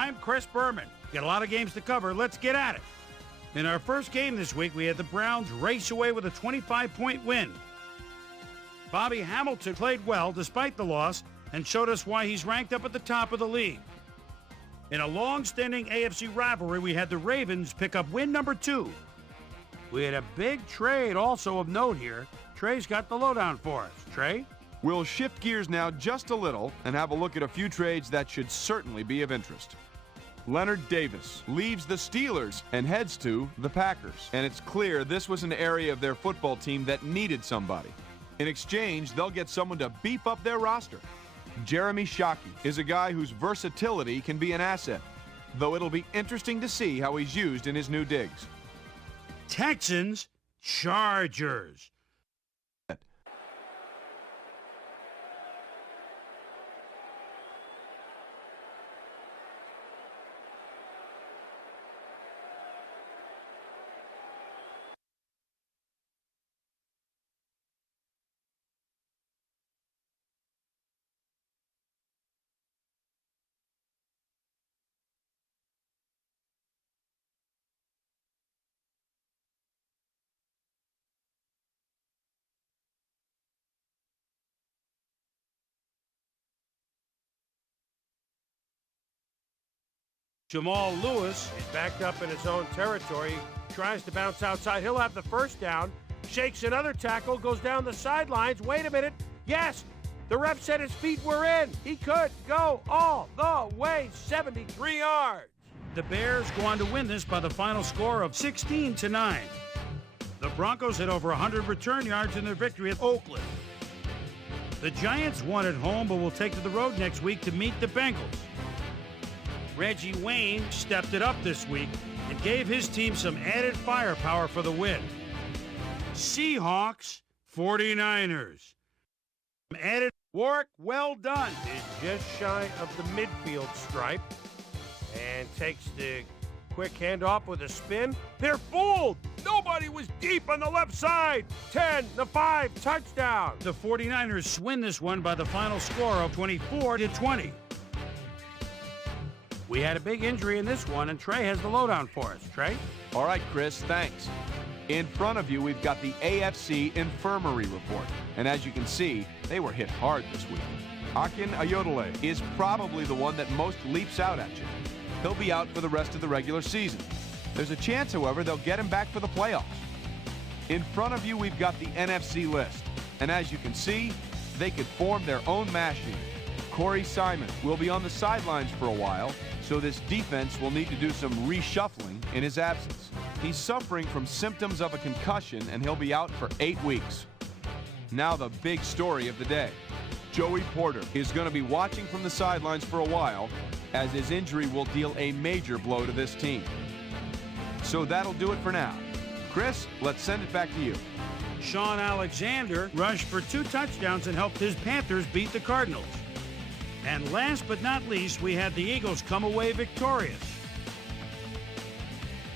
I'm Chris Berman. Got a lot of games to cover. Let's get at it. In our first game this week, we had the Browns race away with a 25-point win. Bobby Hamilton played well despite the loss and showed us why he's ranked up at the top of the league. In a long-standing AFC rivalry, we had the Ravens pick up win number 2. We had a big trade also of note here. Trey's got the lowdown for us. Trey? We'll shift gears now just a little and have a look at a few trades that should certainly be of interest. Leonard Davis leaves the Steelers and heads to the Packers. And it's clear this was an area of their football team that needed somebody. In exchange, they'll get someone to beef up their roster. Jeremy Shockey is a guy whose versatility can be an asset, though it'll be interesting to see how he's used in his new digs. Texans, Chargers. Jamal Lewis is backed up in his own territory, tries to bounce outside. He'll have the first down, shakes another tackle, goes down the sidelines. Wait a minute. Yes, the ref said his feet were in. He could go all the way, 73 yards. The Bears go on to win this by the final score of 16-9. The Broncos had over 100 return yards in their victory at Oakland. The Giants won at home, but will take to the road next week to meet the Bengals. Reggie Wayne stepped it up this week and gave his team some added firepower for the win. Seahawks, 49ers. Added Warwick, well done, is just shy of the midfield stripe and takes the quick handoff with a spin. They're fooled. Nobody was deep on the left side. 10-5, touchdown. The 49ers win this one by the final score of 24-20. We had a big injury in this one, and Trey has the lowdown for us. Trey? All right, Chris, thanks. In front of you, we've got the AFC Infirmary Report. And as you can see, they were hit hard this week. Akin Ayodele is probably the one that most leaps out at you. He'll be out for the rest of the regular season. There's a chance, however, they'll get him back for the playoffs. In front of you, we've got the NFC list. And as you can see, they could form their own mash unit. Corey Simon will be on the sidelines for a while, so this defense will need to do some reshuffling in his absence. He's suffering from symptoms of a concussion, and he'll be out for 8 weeks. Now the big story of the day. Joey Porter is going to be watching from the sidelines for a while, as his injury will deal a major blow to this team. So that'll do it for now. Chris, let's send it back to you. Sean Alexander rushed for 2 touchdowns and helped his Panthers beat the Cardinals. And last but not least, we had the Eagles come away victorious.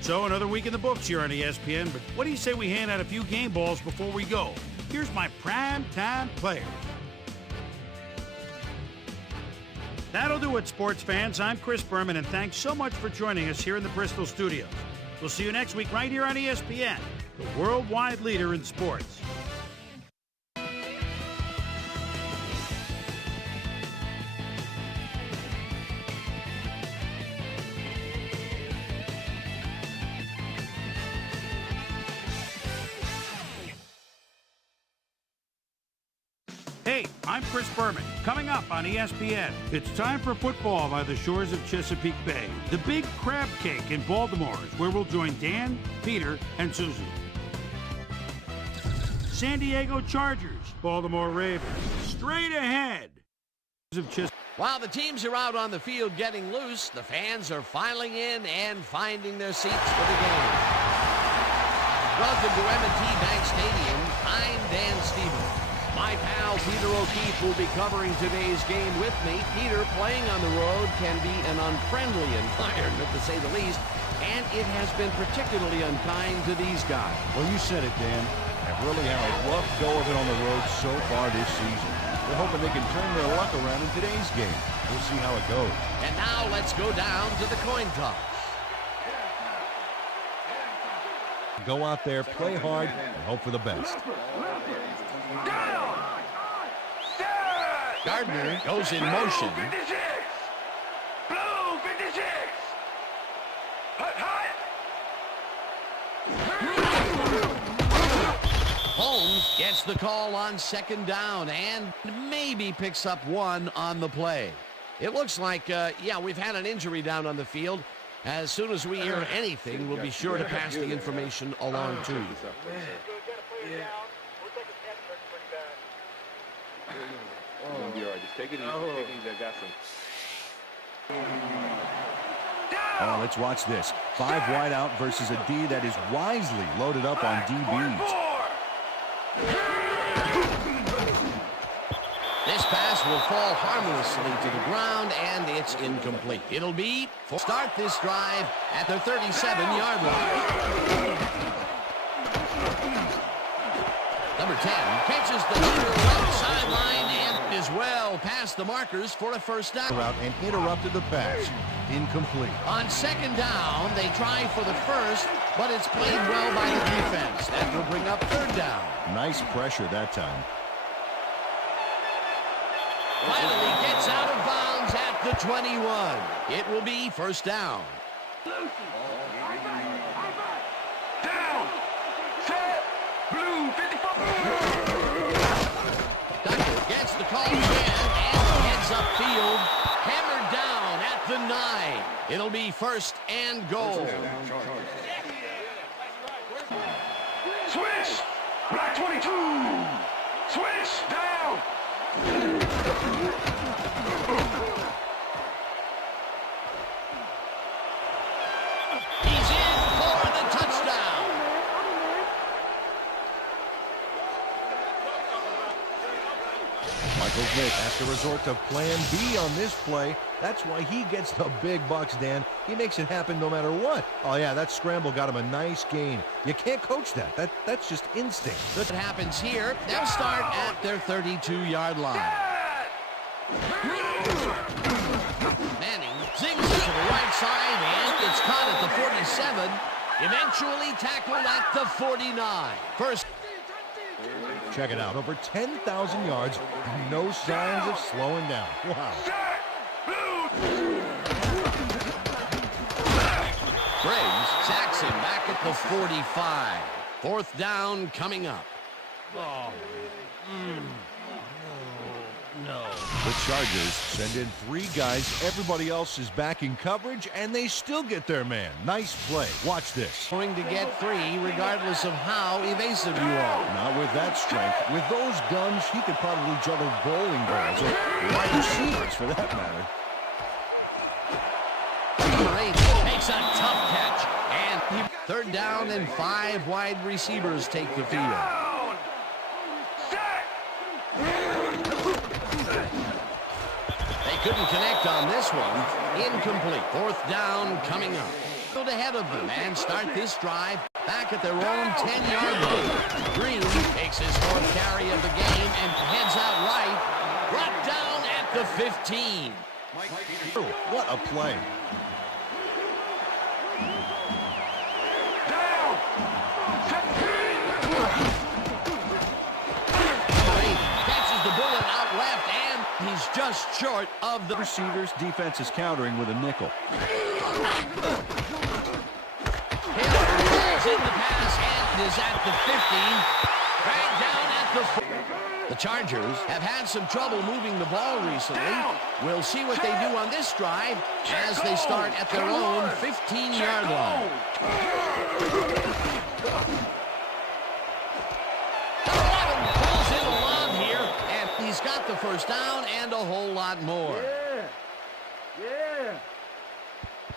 So another week in the books here on ESPN, but what do you say we hand out a few game balls before we go? Here's my primetime players. That'll do it, sports fans. I'm Chris Berman, and thanks so much for joining us here in the Bristol studios. We'll see you next week right here on ESPN, the worldwide leader in sports. Hey, I'm Chris Berman. Coming up on ESPN, it's time for football by the shores of Chesapeake Bay. The Big Crab Cake in Baltimore is where we'll join Dan, Peter, and Susan. San Diego Chargers, Baltimore Ravens. Straight ahead. While the teams are out on the field getting loose, the fans are filing in and finding their seats for the game. Welcome to M&T Bank Stadium. I'm Dan Stevens. My pal Peter O'Keefe will be covering today's game with me. Peter, playing on the road can be an unfriendly environment, to say the least, and it has been particularly unkind to these guys. Well, you said it, Dan. I've really had a rough go of it on the road so far this season. They're hoping they can turn their luck around in today's game. We'll see how it goes. And now let's go down to the coin toss. Go out there, play hard, and hope for the best. Gardner goes in motion. Blue 56. Hot. Holmes gets the call on second down and maybe picks up one on the play. It looks like, we've had an injury down on the field. As soon as we hear anything, we'll be sure to pass the information along to you. Just take it easy. Oh, let's watch this. 5 wide out versus a D that is wisely loaded up on DBs. This pass will fall harmlessly to the ground, and it's incomplete. It'll be for start this drive at the 37-yard line. Number 10 catches the leader right sideline and is well past the markers for a first down. Out and interrupted the pass. Incomplete. On second down, they try for the first, but it's played well by the defense. That will bring up third down. Nice pressure that time. Finally gets out of bounds at the 21. It will be first down. Down. Set. Blue 54. Tucker gets the call again and heads upfield. Hammered down at the 9. It'll be first and goal. Switch. Black 22. Switch. Down. He's in for the touchdown. Michael Vick has to resort to plan B on this play. That's why he gets the big bucks, Dan. He makes it happen no matter what. Oh, yeah, that scramble got him a nice gain. You can't coach that. That's just instinct. What happens here, they'll start at their 32-yard line. Manning zings it to the right side, and it's caught at the 47. Eventually tackled at the 49. First. Check it out. Over 10,000 yards. No signs of slowing down. Wow. Briggs sacks him back at the 45. Fourth down coming up. The Chargers send in 3 guys. Everybody else is back in coverage, and they still get their man. Nice play. Watch this. Going to get 3 regardless of how evasive you are. Not with that strength. With those guns, he could probably juggle bowling balls or wide receivers for that matter. Makes a tough catch, and third down and 5 wide receivers take the field. They couldn't connect on this one. Incomplete. Fourth down coming up. Go ahead of them and start this drive back at their own 10-yard line. Green takes his 4th carry of the game and heads out right. Brought down at the 15. What a play. Catches the bullet out left, and he's just short of the Receivers, defense is countering with a nickel. Hill rolls in the pass and is at the 15. Dragged down at the 4. The Chargers have had some trouble moving the ball recently. We'll see what they do on this drive as they start at their own 15-yard line. Pulls in a lob here, and he's got the first down and a whole lot more.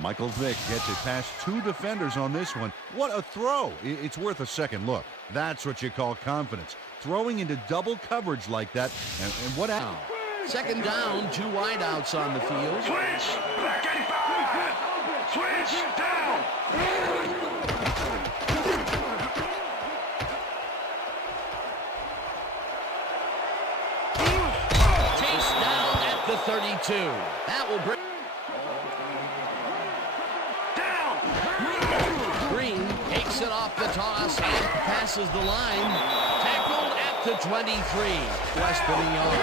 Michael Vick gets it past 2 defenders on this one. What a throw. It's worth a second look. That's what you call confidence. Throwing into double coverage like that. And what happened? Second down, 2 wideouts on the field. Switch. Black 85. Switch. Down. 32. That will bring... Green takes it off the toss and passes the line. Tackled at the 23. Less than a yard.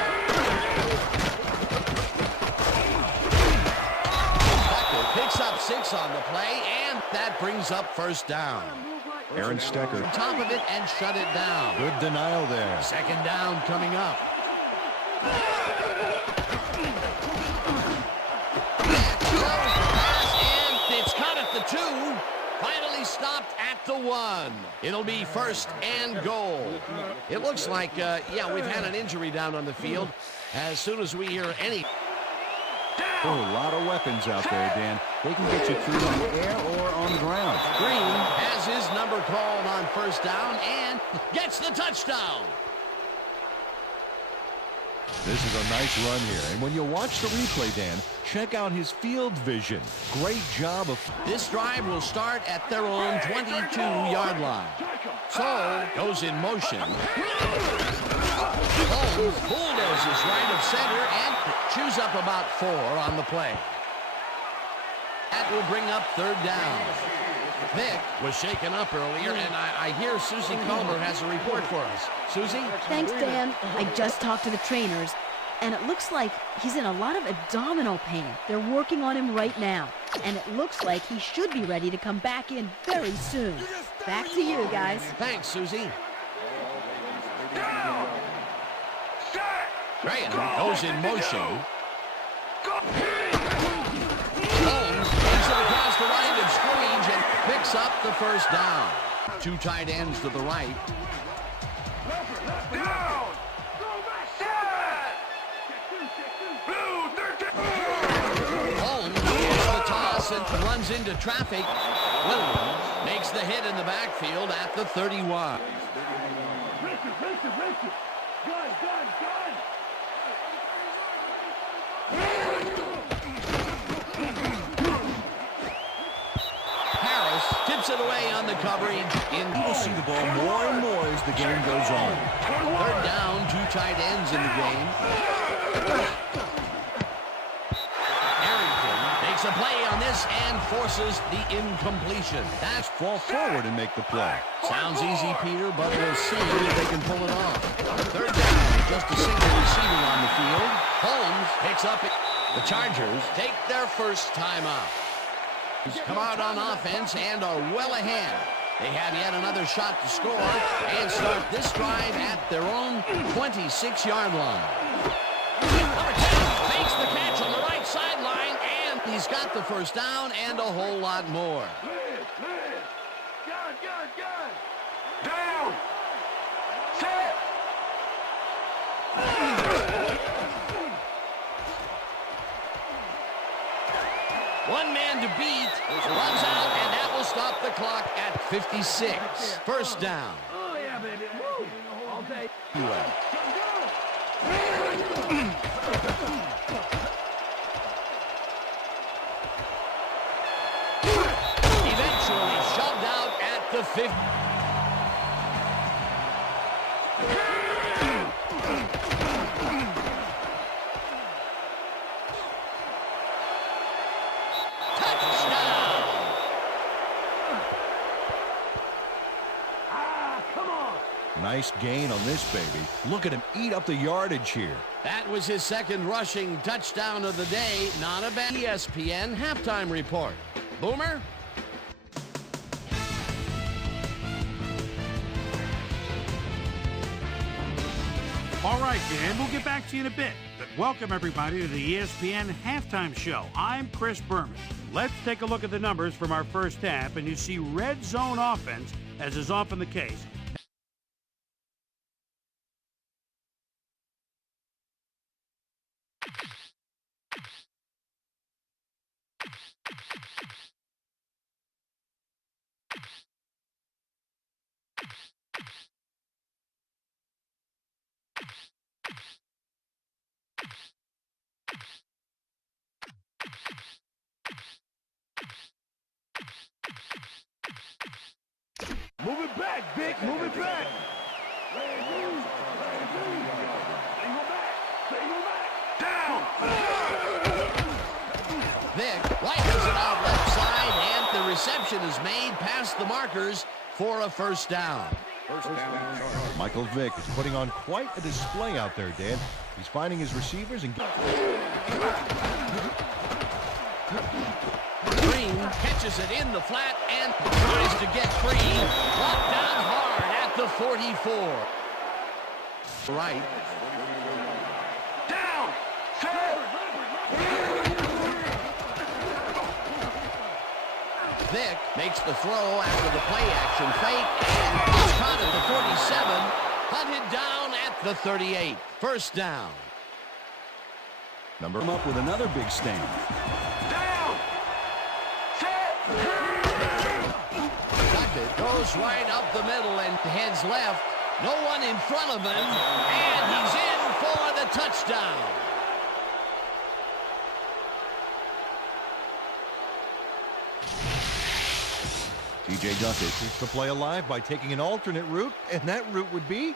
Tucker picks up 6 on the play, and that brings up first down. Aaron Stecker. On top of it and shut it down. Good denial there. Second down coming up. And it's caught at the 2. Finally stopped at the 1. It'll be first and goal. It looks like, yeah, we've had an injury down on the field. As soon as we hear any... Oh, a lot of weapons out there, Dan. They can get you through on the air or on the ground. Green has his number called on first down and gets the touchdown. This is a nice run here. And when you watch the replay, Dan, check out his field vision. Great job of... This drive will start at their own 22-yard line. So, goes in motion. Holmes bulldozes right of center and chews up about 4 on the play. That will bring up third down. Vick was shaken up earlier, and I hear Susie Culver has a report for us. Susie? Thanks, Dan. I just talked to the trainers, and it looks like he's in a lot of abdominal pain. They're working on him right now, and it looks like he should be ready to come back in very soon. Back to you, guys. Thanks, Susie. Graham goes in motion. Holmes takes it across the line of scrimmage and picks up the first down. 2 tight ends to the right. Holmes gets the toss and runs into traffic. Williams makes the hit in the backfield at the 31. Tips it away on the coverage. You'll see the ball more and more as the game goes on. Third down, 2 tight ends in the game. Arrington makes a play on this and forces the incompletion. That's Fall forward and make the play. sounds easy, Peter, but we'll see if they can pull it off. Third down, just a single receiver on the field. Holmes picks up it. The Chargers take their first timeout. Come out on offense and are well ahead. They have yet another shot to score and start this drive at their own 26-yard line. Number 10 makes the catch on the right sideline, and he's got the first down and a whole lot more. Down. Set. One man to beat, runs out, and that will stop the clock at 56. First down. Oh, yeah, baby. Woo. All day. Eventually shoved out at the 50. Nice gain on this baby. Look at him eat up the yardage here. That was his second rushing touchdown of the day. Not a bad ESPN halftime report. Boomer? All right, Dan, we'll get back to you in a bit. But welcome, everybody, to the ESPN Halftime Show. I'm Chris Berman. Let's take a look at the numbers from our first half, and you see red zone offense, as is often the case. Move it back, Vick. Move it back. Down. reception is made past the markers for a first down. Michael Vick is putting on quite a display out there, Dan. He's finding his receivers and... Green catches it in the flat and tries to get free. Brought down hard at the 44. Right. Down. Set. Vick makes the throw after the play-action fake, and it's caught at the 47, hunted down at the 38. First down. Number him up with another big stand. Down. Set. Duckett goes right up the middle and heads left. No one in front of him, and he's in for the touchdown. TJ Duckett keeps the play alive by taking an alternate route, and that route would be,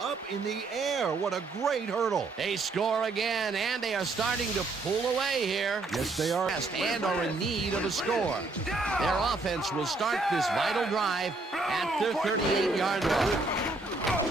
up in the air. What a great hurdle. They score again, and they are starting to pull away here. Yes, they are. And are in need of a score. Their offense will start this vital drive at their 38-yard line.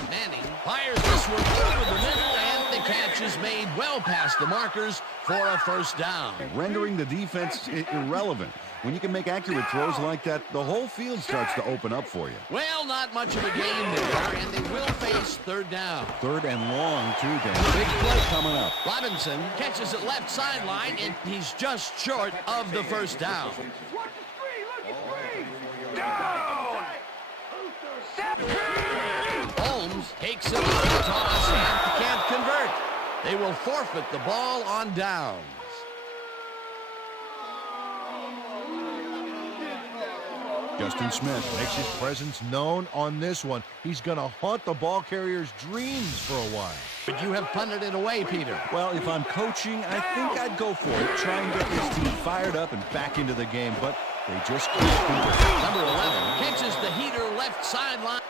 Manning fires this one over the middle, and the catch is made well past the markers for a first down. Rendering the defense irrelevant. When you can make accurate throws like that, the whole field starts to open up for you. Well, not much of a game there, and they will face third down. Third and long, too, Dan. Big play coming up. Robinson catches it left sideline, and he's just short of the first down. Watch the screen. Look at screen. Down. Holmes takes it off the toss and can't convert. They will forfeit the ball on downs. Justin Smith makes his presence known on this one. He's going to haunt the ball carrier's dreams for a while. But you have punted it away, Peter. Well, if I'm coaching, I think I'd go for it. Try and get this team fired up and back into the game, but they just can't do it. Number 11 catches the heater left sideline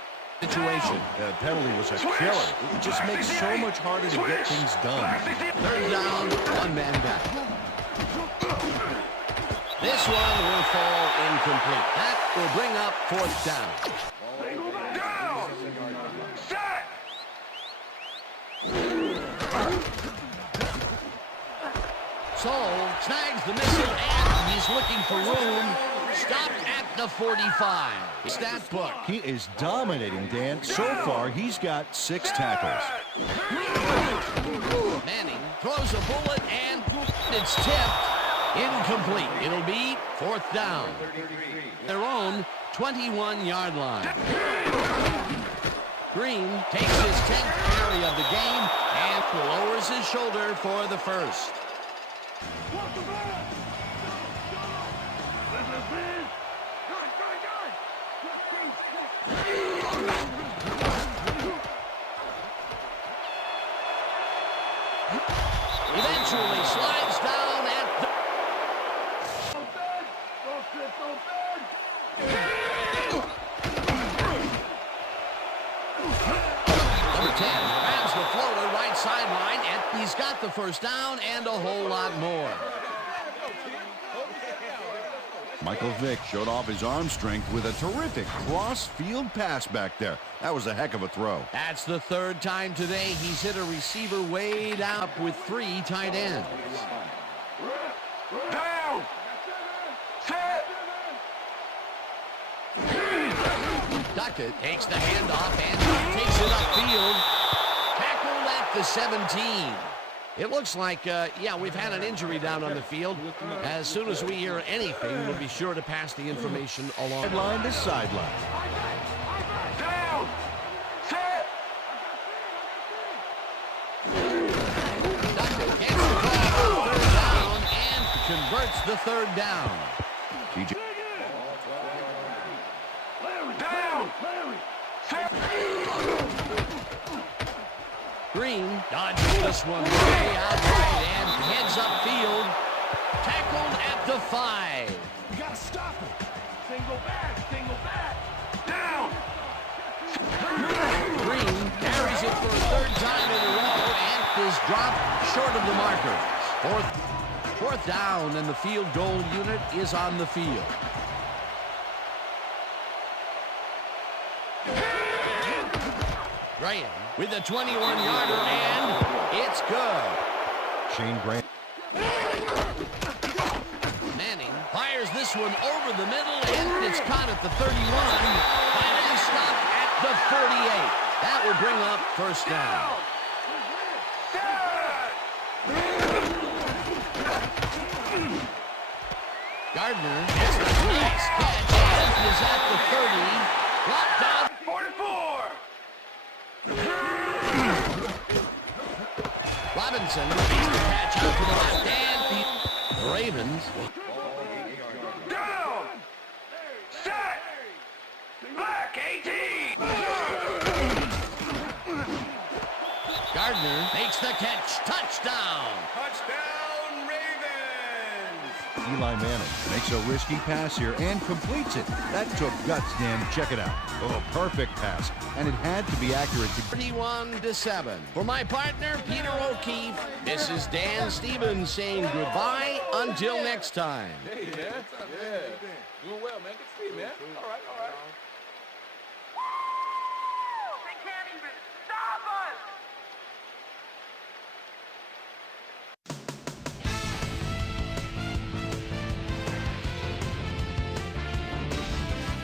situation. That penalty was a killer. It just makes so much harder to get things done. Third down, one man back. This one will fall incomplete. That will bring up fourth down. Down. Set. Soul snags the missile, and he's looking for room. Stopped at the 45. Stat book. He is dominating, Dan. So far, he's got 6 tackles. Manning throws a bullet, and it's tipped. Incomplete. It'll be fourth down. Their own 21-yard line. Green takes his 10th carry of the game and lowers his shoulder for the first. Eventually slides down at the... Number 10 grabs the floater right sideline, and he's got the first down and a whole lot more. Michael Vick showed off his arm strength with a terrific cross-field pass back there. That was a heck of a throw. That's the third time today he's hit a receiver way down with 3 tight ends. Down. Set. Duckett takes the handoff and takes it upfield. Tackled at the 17. It looks like, we've had an injury down on the field. As soon as we hear anything, we'll be sure to pass the information along. Sideline to sideline. Down. Set. Duckett gets the ball for third down and converts the third down. TJ. Down. Set. Green dodges this one way outright and heads upfield. Tackled at the 5. You gotta stop it. Single back. Down. Green carries it for a third time in a row and is dropped short of the marker. Fourth down, and the field goal unit is on the field. Graham with a 21-yarder, and it's good. Shane Graham. Manning fires this one over the middle, and it's caught at the 31. Finally stopped at the 48. That will bring up first down. Gardner gets the nice catch and is at the 30. Brought down. 44. Robinson makes the catch out to the left hand. The Ravens. Down. Set. Black 18. Gardner makes the catch. Touchdown. Touchdown, Ravens. Eli Manning makes a risky pass here and completes it. That took guts, Dan. Check it out. Oh, perfect pass. And it had to be accurate. 31-7. For my partner, Peter O'Keefe, this is Dan Stevens saying goodbye until next time. Hey, man. Yeah. Doing well, man. Good to see you, man. All right, all right. They can't even stop us.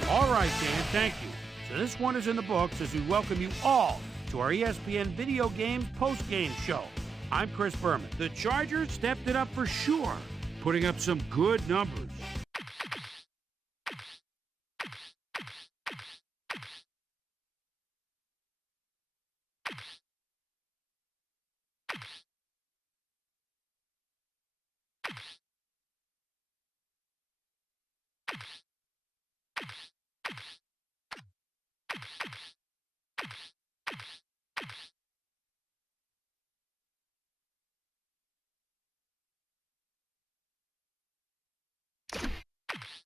All right, Dan, thank you. So this one is in the books as we welcome you all to our ESPN Video Games post-game show. I'm Chris Berman. The Chargers stepped it up for sure, putting up some good numbers.